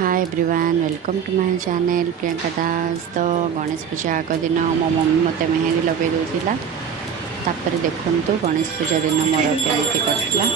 Hi everyone welcome to my channel Priyanka Das. तो गणेश पूजा आग दिन मो मम्मी मते मेहंदी लगे दूसरा तापर देखु गणेश पूजा दिन मोर केमती करथिला।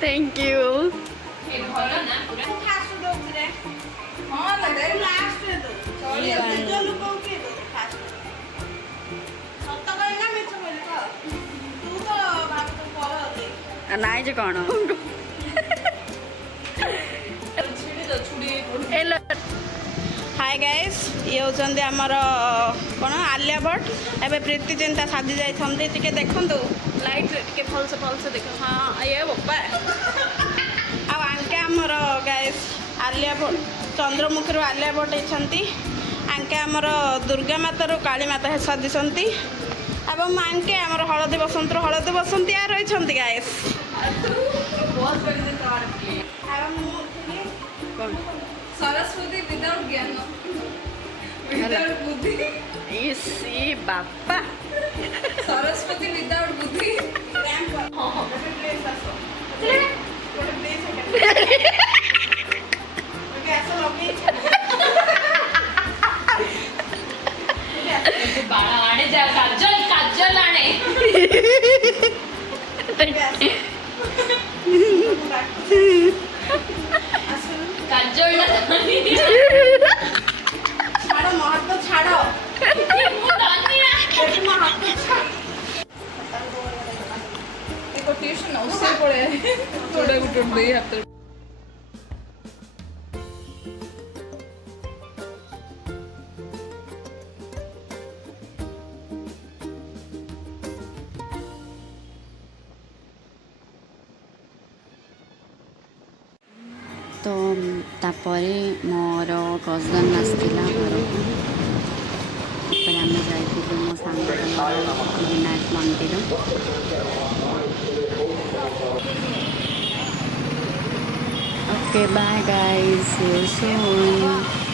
Thank you. नाई जे कौन हाय गाइस ये होचंदे हमर कोन आलिया भट्ट एबे प्रीति चिंता साजी जाई थंदे टिके देखंतु लाइट टिके फल से देख। हां ये बप्पा आ आंके हमर गाइस आलिया भट्ट चंद्रमुखी रो आलिया भट्ट एछंती आंके हमर दुर्गा माता रो काली माता हे साजी संती एवं आंके हमर हळदी बसंती आ रही छंती गाइस बहुत बड़ी तोर एवं मु सरस्वती विदाउट ज्ञान विदाउट बुद्धि इसी बापा सरस्वती विदाउट बुद्धि हां हां प्लीज आसो प्लीज ओके ऐसा लगे बाळा आणे जा काजल आणे काजल छाड़ो महत्व छाड़ो एक ट्यूशन उससे पड़े थोड़े उठ दे हाथ तो तापरे मोर कजन आसला घर को आम जाइलु मो सांग विनायक मंदिर। Okay bye guys see you soon.